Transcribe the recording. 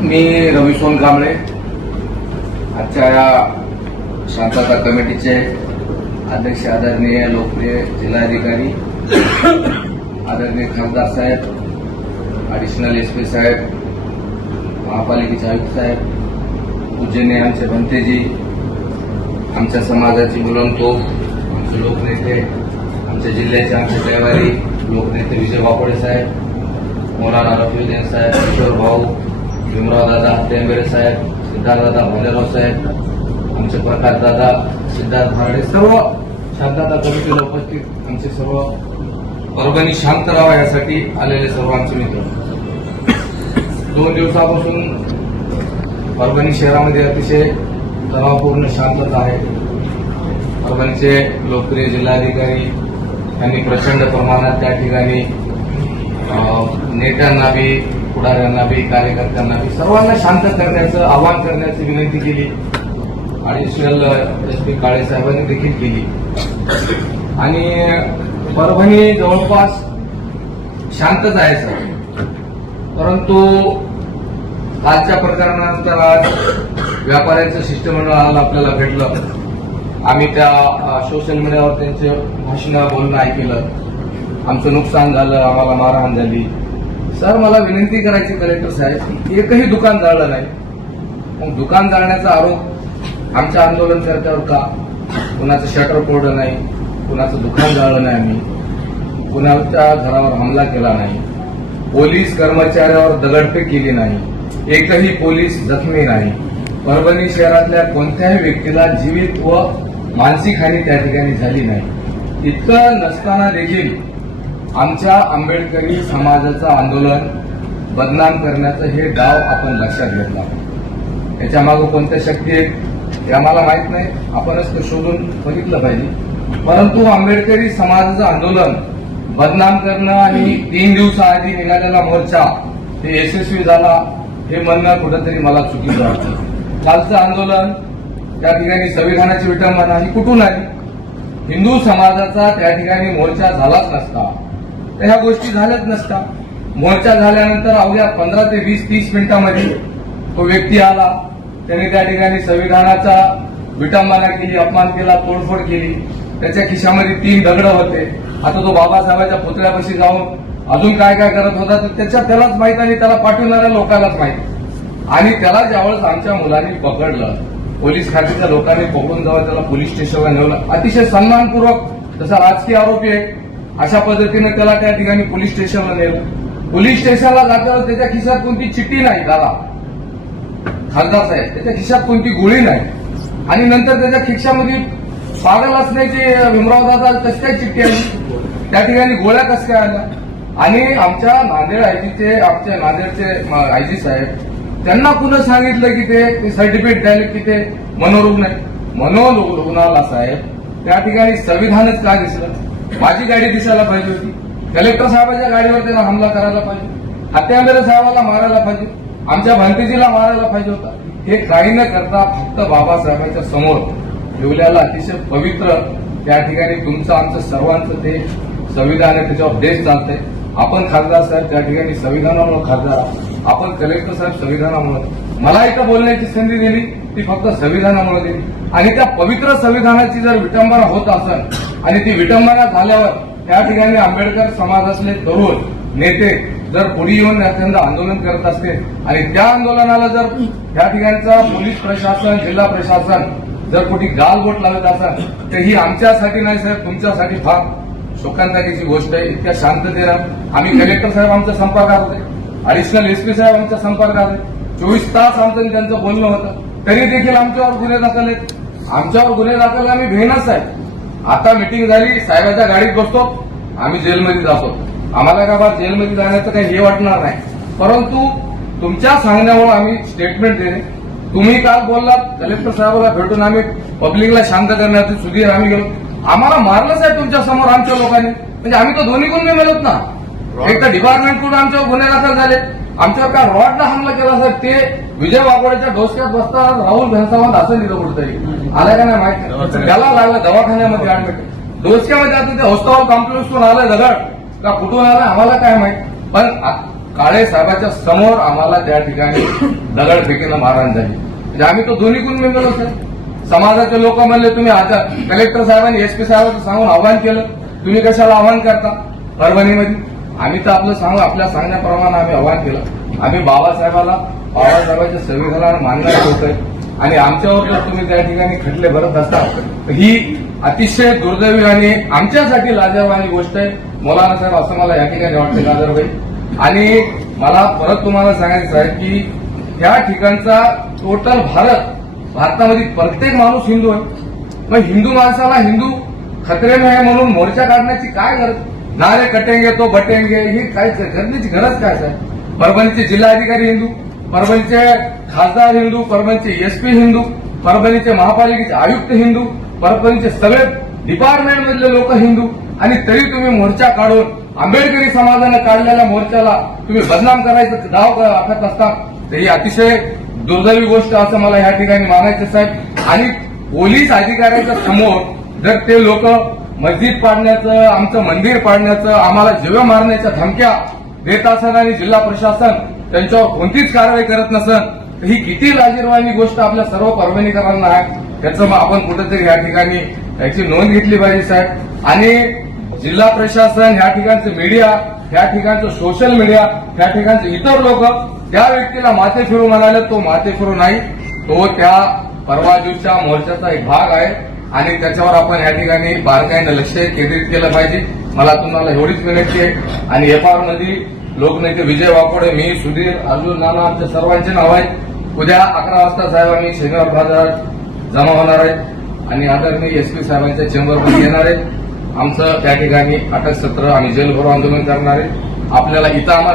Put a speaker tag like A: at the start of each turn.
A: मी रवी सोनकांबळे आजच्या या शांतता कमिटीचे अध्यक्ष आदरणीय लोकप्रिय जिल्हाधिकारी आदरणीय खासदार साहेब ॲडिशनल एस पी साहेब महापालिकेचे आयुक्त साहेब पूजनीय आमचे भंतेजी आमच्या समाजाची मुलंतो आमचे लोकनेते आमच्या जिल्ह्याचे आमचे दैवारी लोकनेते विजय वाकोडे साहेब मौलाना रफीउद्दीन साहेब किशोर भाऊ भीमराव दादा टेंबेरे साहेब सिद्धार्थदादा भोलेराव साहेब आमचे प्रकाश दादा सिद्धार्थ भराडे सर्व शांतता कमिटीला उपस्थित आमचे सर्व परभणी शांत राहावा यासाठी आलेले सर्व आमचे मित्र. दोन दिवसापासून परभणी शहरामध्ये अतिशय तणावपूर्ण शांतता आहे. परभणीचे लोकप्रिय जिल्हाधिकारी यांनी प्रचंड प्रमाणात त्या ठिकाणी नेत्यांना बी पुढाऱ्यांना बी कार्यकर्त्यांना बी सर्वांना शांत करण्याचं आवाहन करण्याची विनंती केली. ॲडिशनल एस पी काळे साहेबांनी देखील केली. आणि परभणी जवळपास शांतच आहे सर. परंतु कालच्या प्रकरणानंतर आज व्यापाऱ्यांचं शिष्टमंडळ आपल्याला भेटलं. आम्ही त्या सोशल मीडियावर त्यांचे भाषणं बोलणं ऐकलं. आमचं नुकसान झालं आम्हाला मारहाण झाली. सर मला विनंती करायची कलेक्टर साहेब एकही दुकान जाळलं नाही. मग दुकान जाळण्याचा आरोप आमच्या आंदोलन करत्यावर का? कुणाचं शटर तोडलं नाही कुणाचं दुकान जाळलं नाही आम्ही कुणाच्या घरावर हमला केला नाही पोलीस कर्मचाऱ्यावर दगडफेक केली नाही एकही पोलीस जखमी नाही. परभणी शहरातल्या कोणत्याही व्यक्तीला जीवित व मानसिक हानी त्या ठिकाणी झाली नाही. इतकं नसताना देखील आमच्या आंबेडकरी समाजाचं आंदोलन बदनाम करण्याचं हे डाव आपण लक्षात घेतला याच्या मागं कोणत्या शक्ती आहेत हे आम्हाला माहीत नाही. आपणच ते शोधून बघितलं पाहिजे. परंतु आंबेडकरी समाजाचं आंदोलन बदनाम करणं आणि तीन दिवसाआधी निघालेला मोर्चा हे यशस्वी झाला हे म्हणणं कुठंतरी मला चुकीचं वाटतं. कालचं आंदोलन त्या ठिकाणी संविधानाची विटंबना ही कुठून आली? हिंदू समाजाचा त्या ठिकाणी मोर्चा झालाच नसता. तर ह्या गोष्टी झाल्याच नसता. मोर्चा झाल्यानंतर अवघ्या पंधरा ते वीस तीस मिनिटांमध्ये तो व्यक्ती आला. त्याने त्या ठिकाणी संविधानाचा विटंबना केली अपमान केला तोडफोड केली. त्याच्या खिशामध्ये तीन दगड होते. आता तो बाबासाहेबांच्या पुतळ्यापाशी जाऊन अजून काय काय करत होता तर त्याच्या त्यालाच माहीत आणि त्याला पाठवणाऱ्या लोकांनाच माहीत. आणि त्याला ज्यावेळेस आमच्या मुलांनी पकडलं पोलीस खात्याच्या लोकांनी पकडून जाऊन त्याला पोलीस स्टेशनला नेवलं अतिशय सन्मानपूर्वक जसा राजकीय आरोपी आहे. अशा पद्धतीने त्याला त्या ठिकाणी पोलीस स्टेशनला नेलं. पोलीस स्टेशनला जाताना त्याच्या खिशात कोणती चिठ्ठी नाही त्याला खासदार साहेब त्याच्या खिशात कोणती गोळी नाही. आणि नंतर त्याच्या खिशामध्ये पागल असण्याची भीमराव दादा कशी काय चिठ्ठी आली? त्या ठिकाणी गोळ्या कस काय आल्या? आणि आमच्या नांदेड आयजीचे आमच्या नांदेडचे आयजी साहेब त्यांना पुन्हा सांगितलं की ते सर्टिफिकेट द्यायला की ते मनोरुग्ण आहे मनोरुग्णाला साहेब त्या ठिकाणी संविधानच का दिसलं? माझी गाडी दिसायला पाहिजे होती. कलेक्टर साहेबाच्या गाडीवर त्यांना हमला करायला पाहिजे. हत्यामेरे साहेबाला मारायला पाहिजे. आमच्या भंतीजीला मारायला पाहिजे होता. हे काही न करता फक्त बाबासाहेबांच्या समोर ठेवल्याला अतिशय पवित्र त्या ठिकाणी तुमचं आमचं सर्वांचं ते संविधान आहे त्याच्यावर देश चालतंय. आपण खासदार साहेब त्या ठिकाणी संविधानामुळे खासदार आपण कलेक्टर साहेब संविधानामुळे मला इथं बोलण्याची संधी दिली ती फक्त संविधानामुळे दिली. आणि त्या पवित्र संविधानाची जर विटंबना होत असेल आणि ती विटंबना झाल्यावर त्या ठिकाणी आंबेडकर समाजातले तरुण नेते जर पुढे येऊन त्यांना आंदोलन करत असते आणि त्या आंदोलनाला जर त्या ठिकाणचा पोलीस प्रशासन जिल्हा प्रशासन जर कुठे गालबोट लावत असाल तर ही आमच्यासाठी नाही साहेब तुमच्यासाठी फार शोकांताकीची गोष्ट आहे इतक्या शांततेनं आम्ही कलेक्टर साहेब आमच्या संपर्कात होते. अडिशनल एसपी साहेब आमच्या संपर्कात होते. चोवीस तास आमचं आणि त्यांचं बोलणं होतं. तरी देखील आमच्यावर गुन्हे दाखल आहेत. आमच्यावर गुन्हे दाखल आम्ही भेनच आहे आता मिटिंग झाली साहेबाच्या गाडीत बसतो आम्ही जेलमध्ये जातो. आम्हाला का बा जेलमध्ये जाण्याचं काही हे वाटणार नाही. परंतु तुमच्या सांगण्यामुळे आम्ही स्टेटमेंट देणे. तुम्ही काल बोललात कलेक्टर साहेबाला भेटून आम्ही पब्लिकला शांत करण्यासाठी सुधीर आम्ही गेलो. आम्हाला मारलंच आहे तुमच्यासमोर आमच्या लोकांनी. म्हणजे आम्ही तर दोन्ही गुन्हे मिळत ना. एक तर डिपार्टमेंटकडून आमच्यावर गुन्हे दाखल झाले. आमच्यावर काय रॉडला हमला केला सर ते विजय वाघोड्याच्या डोसक्यात बसता राहुल घनसावंत असं लिहिलं कुठतरी. आलाय का नाही माहीत. त्याला लागलं दवाखान्यामध्ये ऍडमिट डोसक्यामध्ये आता ते हॉस्पिटल कॉम्प्लेक्स आलाय दगड. का कुठून आलाय आम्हाला काय माहीत? पण काळे साहेबाच्या समोर आम्हाला त्या ठिकाणी दगडफेकीनं मारहाण झाली. म्हणजे आम्ही तो दोन्ही गुण मिळलो सर समाजाचे लोक म्हणले तुम्ही आता कलेक्टर साहेबांनी एसपी साहेबांचं सांगून आव्हान केलं. तुम्ही कशाला आव्हान करता? परभणीमध्ये. आम्ही तर आपलं सांगू आपल्या सांगण्याप्रमाणे आम्ही आव्हान केलं. आम्ही बाबासाहेबाला बाबासाहेबांच्या संविधानाला मानणारे होतोय आणि आमच्यावर जर तुम्ही त्या ठिकाणी खटले भरत असता तर ही अतिशय दुर्दैवी आणि आमच्यासाठी लाजवानी गोष्ट आहे. मौलाना साहेब असं मला या ठिकाणी वाटतं गाजरबाई आणि मला परत तुम्हाला सांगायचं आहे की या ठिकाणचा टोटल भारत भारतामध्ये प्रत्येक माणूस हिंदू आहे. मग हिंदू माणसाला हिंदू खतरे आहे म्हणून मोर्चा काढण्याची काय गरज? नारे कटेंगे तो बटेंगे ही काय करण्याची गरज काय साहेब? परभणीचे जिल्हाधिकारी हिंदू परभणीचे खासदार हिंदू परभणीचे एसपी हिंदू परभणीचे महापालिकेचे आयुक्त हिंदू परभणीचे सगळे डिपार्टमेंट मधले लोक हिंदू. आणि तरी तुम्ही मोर्चा काढून आंबेडकरी समाजानं काढलेल्या मोर्चाला तुम्ही बदनाम करायचं दाव आखत असता तर ही अतिशय दुर्दैवी गोष्ट असं मला या ठिकाणी मानायचं साहेब. आणि पोलीस अधिकाऱ्याच्या समोर जर ते लोक मस्जिद पाडण्याचं आमचं मंदिर पाडण्याचं आम्हाला जीव मारण्याच्या धमक्या देत असन आणि जिल्हा प्रशासन त्यांच्यावर कोणतीच कारवाई करत नसन तर ही किती लाजीरवाणी गोष्ट आपल्या सर्व परभणीकरांना आहे. त्याचं आपण कुठेतरी या ठिकाणी याची नोंद घेतली पाहिजे साहेब. आणि जिल्हा प्रशासन ह्या ठिकाणचं मीडिया ह्या ठिकाणचं सोशल मीडिया ह्या ठिकाणचे इतर लोक त्या व्यक्तीला माथे फिरू म्हणाले तो माथे फिरू नाही. तो त्या परवा दिवसच्या मोर्चाचा एक भाग आहे. आणि त्याच्यावर आपण या ठिकाणी बारकाईनं लक्ष केंद्रित केलं पाहिजे. मला तुम्हाला एवढीच विनंती आहे. आणि एफ आरमध्ये लोकनेते विजय वाकोडे मी सुधीर अर्जुन नाना आमच्या सर्वांचे नाव आहेत उद्या अकरा वाजता साहेब आम्ही शनिवार बाजारात जमा होणार आहेत आणि आदरणीय एसपी साहेबांच्या चेंबरमध्ये येणार आहेत आमचं त्या ठिकाणी अटक सत्र आम्ही जेलभरो आंदोलन करणार आहे. आपल्याला इथं आम्हाला